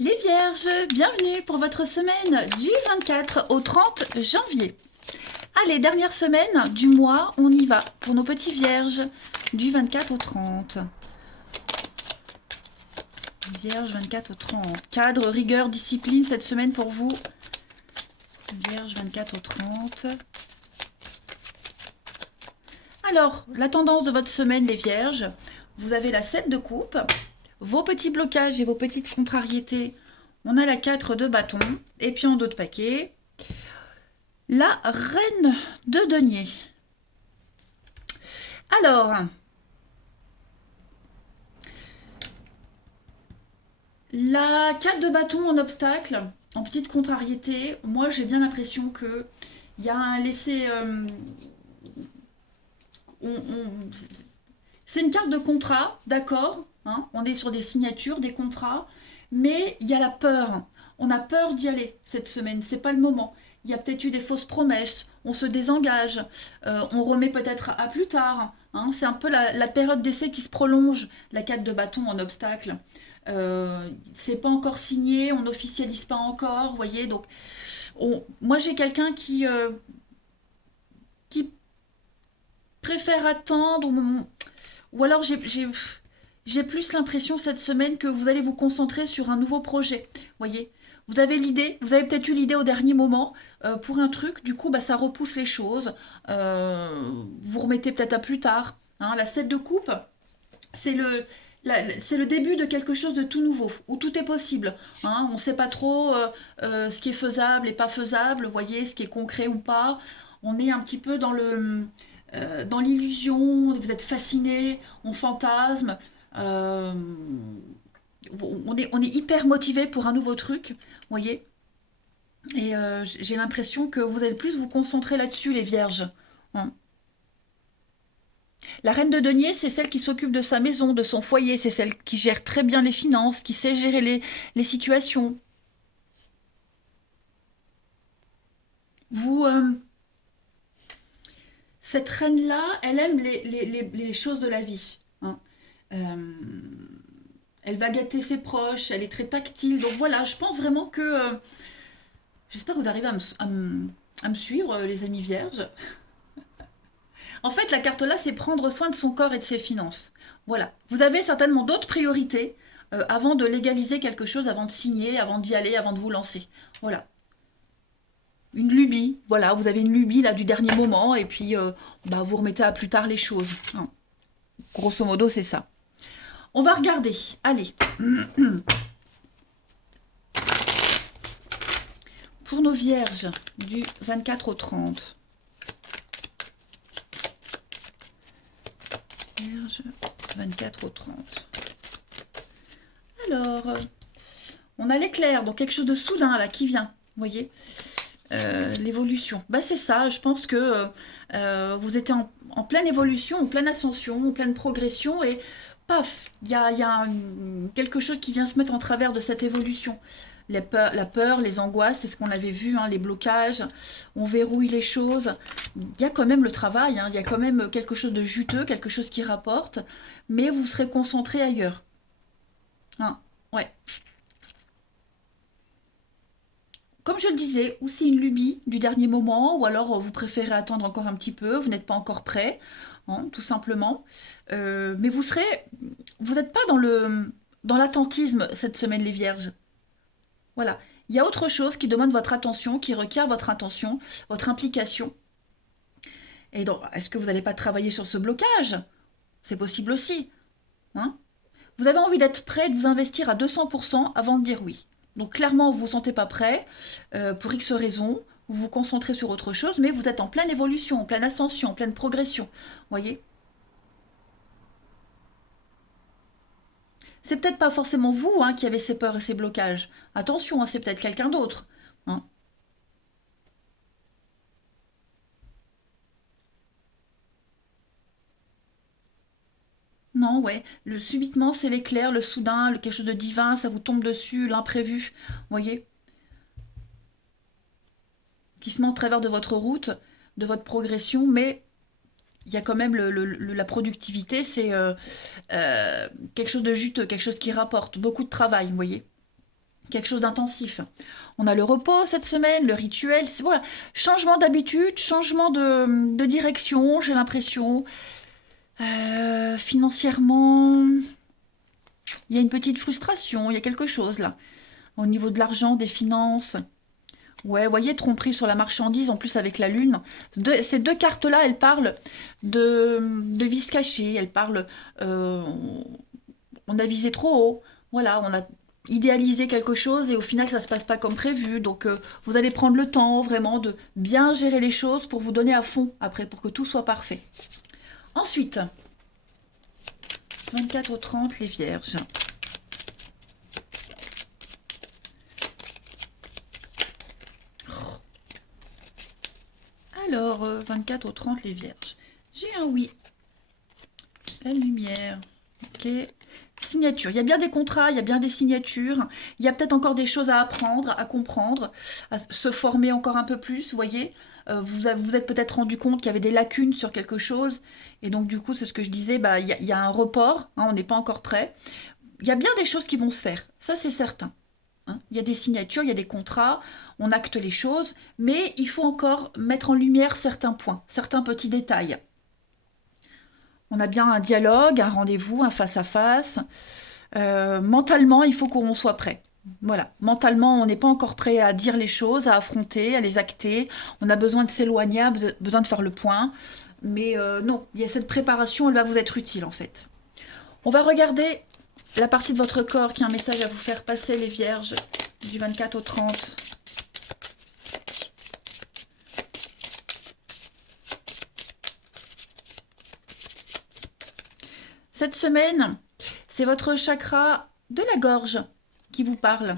Les Vierges, bienvenue pour votre semaine du 24 au 30 janvier. Allez, dernière semaine du mois, on y va pour nos petits Vierges du 24 au 30. Vierge 24 au 30. Cadre, rigueur, discipline cette semaine pour vous. Vierge 24 au 30. Alors, la tendance de votre semaine, les Vierges, vous avez la 7 de coupe, vos petits blocages et vos petites contrariétés. On a la 4 de bâton, et puis en dos de paquet, la reine de denier. Alors, la 4 de bâton en obstacle, en petite contrariété, moi j'ai bien l'impression que il y a un laisser... c'est une carte de contrat, d'accord, hein, on est sur des signatures, des contrats, mais il y a la peur. On a peur d'y aller cette semaine, c'est pas le moment. Il y a peut-être eu des fausses promesses, on se désengage, on remet peut-être à plus tard. Hein, c'est un peu la période d'essai qui se prolonge, la 4 de bâton en obstacle. C'est pas encore signé, on n'officialise pas encore, vous voyez, donc moi j'ai quelqu'un qui préfère attendre, ou alors j'ai plus l'impression cette semaine que vous allez vous concentrer sur un nouveau projet. Voyez, vous avez l'idée, vous avez peut-être eu l'idée au dernier moment pour un truc, du coup bah, ça repousse les choses. Vous remettez peut-être à plus tard. Hein. La 7 de coupe, c'est c'est le début de quelque chose de tout nouveau, où tout est possible. Hein. On ne sait pas trop ce qui est faisable et pas faisable, vous voyez, ce qui est concret ou pas. On est un petit peu dans l'illusion, vous êtes fasciné, on fantasme, euh, on est hyper motivé pour un nouveau truc, vous voyez. Et j'ai l'impression que vous allez plus vous concentrer là-dessus, les vierges. Hein. La reine de denier, c'est celle qui s'occupe de sa maison, de son foyer, c'est celle qui gère très bien les finances, qui sait gérer les situations. Vous, cette reine-là, elle aime les choses de la vie. Hein. Euh, Elle va gâter ses proches, elle est très tactile. Donc voilà, je pense vraiment que... j'espère que vous arrivez à me suivre, les amis vierges. En fait, la carte là, c'est prendre soin de son corps et de ses finances. Voilà. Vous avez certainement d'autres priorités avant de légaliser quelque chose, avant de signer, avant d'y aller, avant de vous lancer. Voilà. Une lubie. Voilà, vous avez une lubie là du dernier moment et puis bah, vous remettez à plus tard les choses. Hein. Grosso modo, c'est ça. On va regarder. Allez. Pour nos vierges du 24 au 30. Vierge 24 au 30. Alors, on a l'éclair, donc quelque chose de soudain là qui vient. Vous voyez l'évolution. Bah, c'est ça, je pense que vous étiez en pleine évolution, en pleine ascension, en pleine progression et paf, il y a quelque chose qui vient se mettre en travers de cette évolution. La peur, les angoisses, c'est ce qu'on avait vu, hein, les blocages, on verrouille les choses. Il y a quand même le travail, hein, il y a quand même quelque chose de juteux, quelque chose qui rapporte, mais vous serez concentré ailleurs. Hein, ouais. Comme je le disais, ou c'est une lubie du dernier moment, ou alors vous préférez attendre encore un petit peu, vous n'êtes pas encore prêt, hein, tout simplement. Mais vous n'êtes pas dans l'attentisme cette semaine, les vierges. Voilà. Il y a autre chose qui demande votre attention, qui requiert votre attention, votre implication. Et donc, est-ce que vous n'allez pas travailler sur ce blocage? C'est possible aussi. Hein. Vous avez envie d'être prêt, de vous investir à 200% avant de dire oui. Donc clairement, vous ne vous sentez pas prêt, pour X raisons, vous vous concentrez sur autre chose, mais vous êtes en pleine évolution, en pleine ascension, en pleine progression. Voyez. C'est peut-être pas forcément vous hein, qui avez ces peurs et ces blocages. Attention, hein, c'est peut-être quelqu'un d'autre. Hein. Non, ouais. Subitement, c'est l'éclair, le soudain, quelque chose de divin, ça vous tombe dessus, l'imprévu. Voyez. Qui se met en travers de votre route, de votre progression, mais il y a quand même la productivité, c'est quelque chose de juteux, quelque chose qui rapporte beaucoup de travail, vous voyez. quelque chose d'intensif. On a le repos cette semaine, le rituel, c'est voilà, changement d'habitude, changement de direction, j'ai l'impression. Financièrement, il y a une petite frustration, il y a quelque chose là. Au niveau de l'argent, des finances. Ouais, vous voyez, tromperie sur la marchandise, en plus avec la lune. Ces deux cartes-là, elles parlent de vices cachés, elles parlent... euh, on a visé trop haut, voilà, on a idéalisé quelque chose et au final, ça se passe pas comme prévu. Donc, vous allez prendre le temps vraiment de bien gérer les choses pour vous donner à fond après, pour que tout soit parfait. Ensuite, 24 au 30, les vierges. Alors, 24 au 30, les vierges. J'ai un oui. La lumière. Ok. Signature. Il y a bien des contrats, il y a bien des signatures. Il y a peut-être encore des choses à apprendre, à comprendre, à se former encore un peu plus, vous voyez. Vous êtes peut-être rendu compte qu'il y avait des lacunes sur quelque chose. Et donc, du coup, c'est ce que je disais, bah, il y a un report, hein, on n'est pas encore prêt. Il y a bien des choses qui vont se faire, ça c'est certain. Hein. Il y a des signatures, il y a des contrats, on acte les choses, mais il faut encore mettre en lumière certains points, certains petits détails. On a bien un dialogue, un rendez-vous, un face-à-face. Mentalement, il faut qu'on soit prêt. Voilà, mentalement, on n'est pas encore prêt à dire les choses, à affronter, à les acter. On a besoin de s'éloigner, besoin de faire le point. Mais non, il y a cette préparation, elle va vous être utile en fait. On va regarder la partie de votre corps qui a un message à vous faire passer, les vierges, du 24 au 30. Cette semaine, c'est votre chakra de la gorge qui vous parle.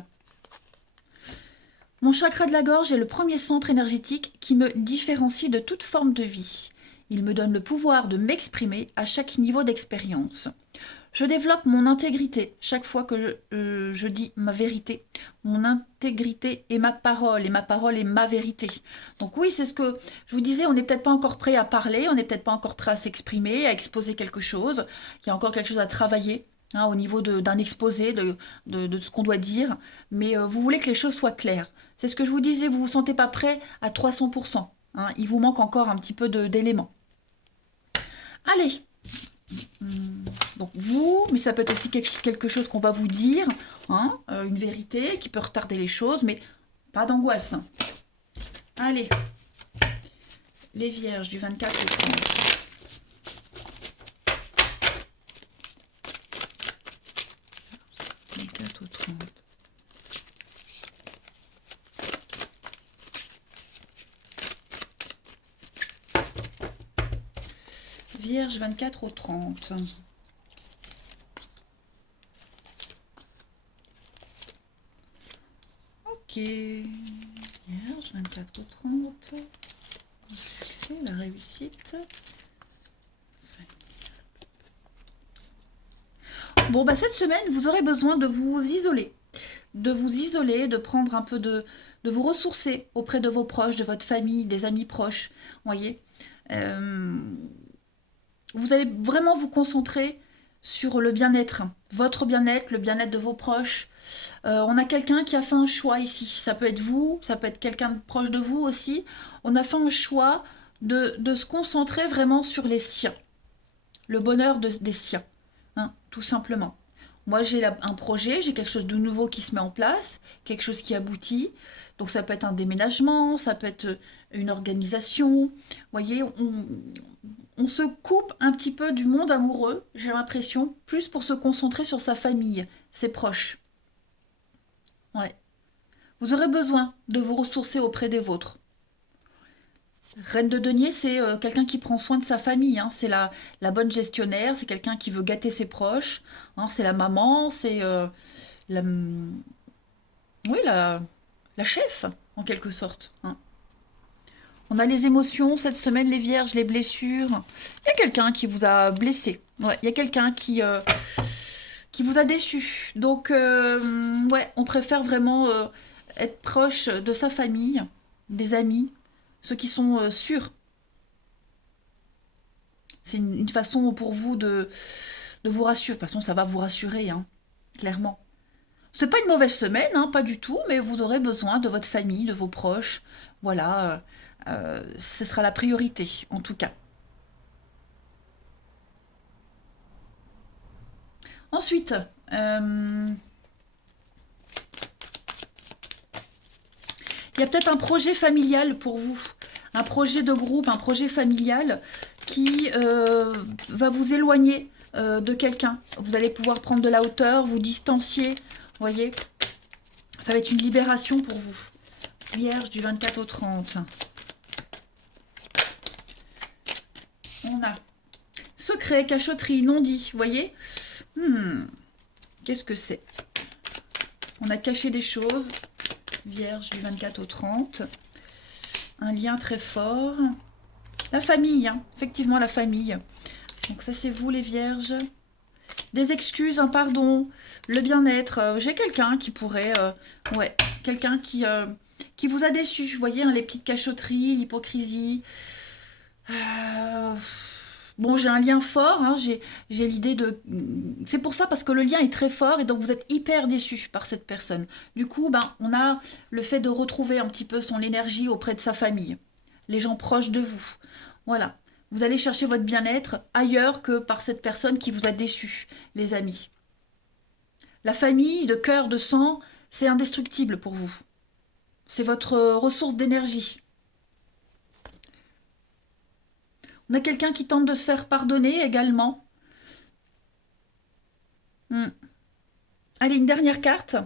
Mon chakra de la gorge est le premier centre énergétique qui me différencie de toute forme de vie. Il me donne le pouvoir de m'exprimer à chaque niveau d'expérience. Je développe mon intégrité chaque fois que je dis ma vérité. Mon intégrité est ma parole, et ma parole est ma vérité. Donc oui, c'est ce que je vous disais, on n'est peut-être pas encore prêt à parler, on n'est peut-être pas encore prêt à s'exprimer, à exposer quelque chose. Il y a encore quelque chose à travailler, hein, au niveau d'un exposé, de ce qu'on doit dire. Mais vous voulez que les choses soient claires. C'est ce que je vous disais, vous ne vous sentez pas prêt à 300%. Hein, il vous manque encore un petit peu d'éléments. Allez, donc vous, mais ça peut être aussi quelque chose qu'on va vous dire, hein, une vérité qui peut retarder les choses, mais pas d'angoisse. Allez, les vierges du 24 au 30. Au 30. Vierge 24 au 30. Ok. Vierge 24 au 30. Le succès, la réussite. Bon, bah cette semaine, vous aurez besoin de vous isoler. De vous isoler, de prendre un peu de vous ressourcer auprès de vos proches, de votre famille, des amis proches. Voyez. Vous allez vraiment vous concentrer sur le bien-être, votre bien-être, le bien-être de vos proches. On a quelqu'un qui a fait un choix ici. Ça peut être vous, ça peut être quelqu'un de proche de vous aussi. On a fait un choix de se concentrer vraiment sur les siens, le bonheur des siens, hein, tout simplement. Moi, j'ai un projet, j'ai quelque chose de nouveau qui se met en place, quelque chose qui aboutit. Donc, ça peut être un déménagement, ça peut être une organisation. Vous voyez, on se coupe un petit peu du monde amoureux, j'ai l'impression, plus pour se concentrer sur sa famille, ses proches. Ouais. Vous aurez besoin de vous ressourcer auprès des vôtres. Reine de denier, c'est quelqu'un qui prend soin de sa famille, hein. C'est la bonne gestionnaire, c'est quelqu'un qui veut gâter ses proches, hein. C'est la maman, c'est la, oui, la chef, en quelque sorte, hein. On a les émotions cette semaine, les vierges, les blessures. Il y a quelqu'un qui vous a blessé. Ouais, il y a quelqu'un qui vous a déçu. Donc, ouais, on préfère vraiment être proche de sa famille, des amis, ceux qui sont sûrs. C'est une façon pour vous de vous rassurer. De toute façon, ça va vous rassurer, hein, clairement. C'est pas une mauvaise semaine, hein, pas du tout, mais vous aurez besoin de votre famille, de vos proches. Voilà, ce sera la priorité, en tout cas. Ensuite, il y a peut-être un projet familial pour vous, un projet de groupe, un projet familial qui va vous éloigner de quelqu'un. Vous allez pouvoir prendre de la hauteur, vous distancier, voyez. Ça va être une libération pour vous. Vierge du 24 au 30. On a secret, cachotterie, non dit, voyez. Qu'est-ce que c'est? On a caché des choses. Vierge du 24 au 30. Un lien très fort. La famille, hein, effectivement la famille. Donc ça c'est vous les vierges. Des excuses, un pardon, le bien-être. J'ai quelqu'un qui pourrait... ouais, quelqu'un qui vous a déçu. Vous voyez, hein, les petites cachotteries, l'hypocrisie. Bon, j'ai un lien fort, hein, j'ai l'idée de... C'est pour ça, parce que le lien est très fort, et donc vous êtes hyper déçu par cette personne. Du coup, ben, on a le fait de retrouver un petit peu son énergie auprès de sa famille, les gens proches de vous. Voilà. Vous allez chercher votre bien-être ailleurs que par cette personne qui vous a déçu, les amis. La famille, de cœur, de sang, c'est indestructible pour vous. C'est votre ressource d'énergie. On a quelqu'un qui tente de se faire pardonner également. Allez, une dernière carte.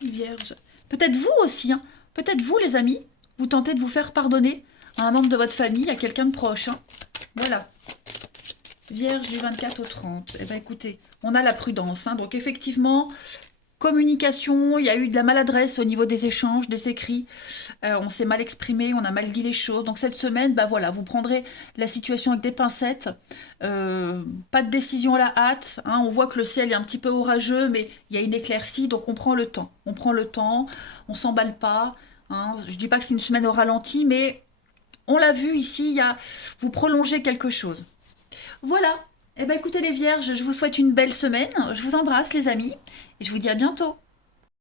Vierge. Peut-être vous aussi, hein. Peut-être vous, les amis, vous tentez de vous faire pardonner à un membre de votre famille, à quelqu'un de proche, hein. Voilà. Vierge du 24 au 30. Eh bien, écoutez, on a la prudence, hein. Donc, effectivement, communication, il y a eu de la maladresse au niveau des échanges, des écrits. On s'est mal exprimé, on a mal dit les choses. Donc, cette semaine, bah voilà, vous prendrez la situation avec des pincettes. Pas de décision à la hâte, hein. On voit que le ciel est un petit peu orageux, mais il y a une éclaircie, donc on prend le temps. On prend le temps, on s'emballe pas, hein. Je dis pas que c'est une semaine au ralenti, mais on l'a vu ici, vous prolongez quelque chose. Voilà. Eh bien, écoutez les vierges, je vous souhaite une belle semaine. Je vous embrasse les amis et je vous dis à bientôt.